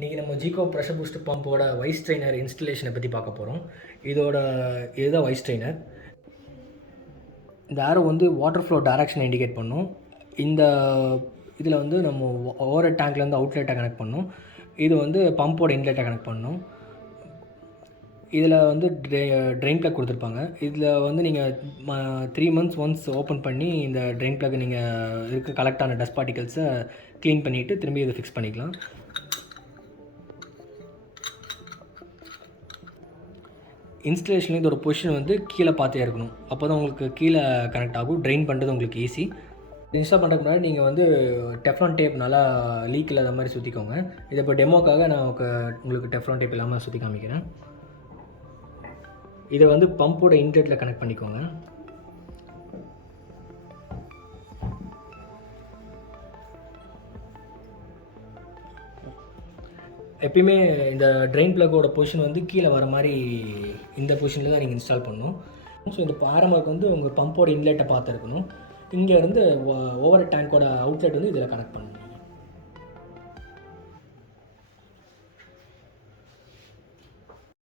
இன்றைக்கி நம்ம ஜீகோ pressure booster பம்போட wise trainer இன்ஸ்டலேஷனை பற்றி பார்க்க போகிறோம். இதுதான் வைஸ் ட்ரெயினர். இந்த ஆரோ வந்து வாட்டர் ஃப்ளோ டைரக்ஷனை இண்டிகேட் பண்ணும். இந்த இதில் வந்து நம்ம ஓவர் டேங்க்லேருந்து அவுட்லெட்டை கனெக்ட் பண்ணணும். இது வந்து பம்போட இன்லெட்டை கனெக்ட் பண்ணணும். இதில் வந்து ட்ரெயின் ப்ளக் கொடுத்துருப்பாங்க. இதில் வந்து நீங்கள் 3 months ஒன்ஸ் ஓப்பன் பண்ணி இந்த ட்ரெயின் ப்ளக் நீங்கள் இருக்க கலெக்ட் ஆன டஸ்ட் பார்ட்டிகல்ஸை க்ளீன் பண்ணிவிட்டு திரும்பி இதை ஃபிக்ஸ் பண்ணிக்கலாம். இன்ஸ்டலேஷனில் இதோட பொசிஷன் வந்து கீழே பார்த்தே இருக்கணும். அப்போ தான் உங்களுக்கு கீழே கனெக்ட் ஆகும். ட்ரெயின் பண்ணுறது உங்களுக்கு ஈஸி. இன்ஸ்டால் பண்ணுறதுக்கு முன்னாடி நீங்கள் வந்து டெஃப்லான் டேப் நல்லா லீக் இல்லாத மாதிரி சுற்றிக்கோங்க. இதை இப்போ டெமோக்காக நான் உங்களுக்கு டெஃப்லான் டேப் இல்லாமல் சுற்றி காமிக்கிறேன். இதை வந்து பம்போட இன்லெட்டில் கனெக்ட் பண்ணிக்கோங்க. எப்பயுமே இந்த ட்ரெயின் ப்ளக்கோட பொசிஷன் வந்து கீழே வர மாதிரி இந்த பொசிஷனில் தான் நீங்கள் இன்ஸ்டால் பண்ணணும். ஸோ இந்த ஆரம்பருக்கு வந்து உங்கள் பம்போட இன்லெட்டை பார்த்துருக்கணும். இங்கே இருந்து ஓவர் டேங்கோட அவுட்லெட் வந்து இதில் கனெக்ட் பண்ணணும்.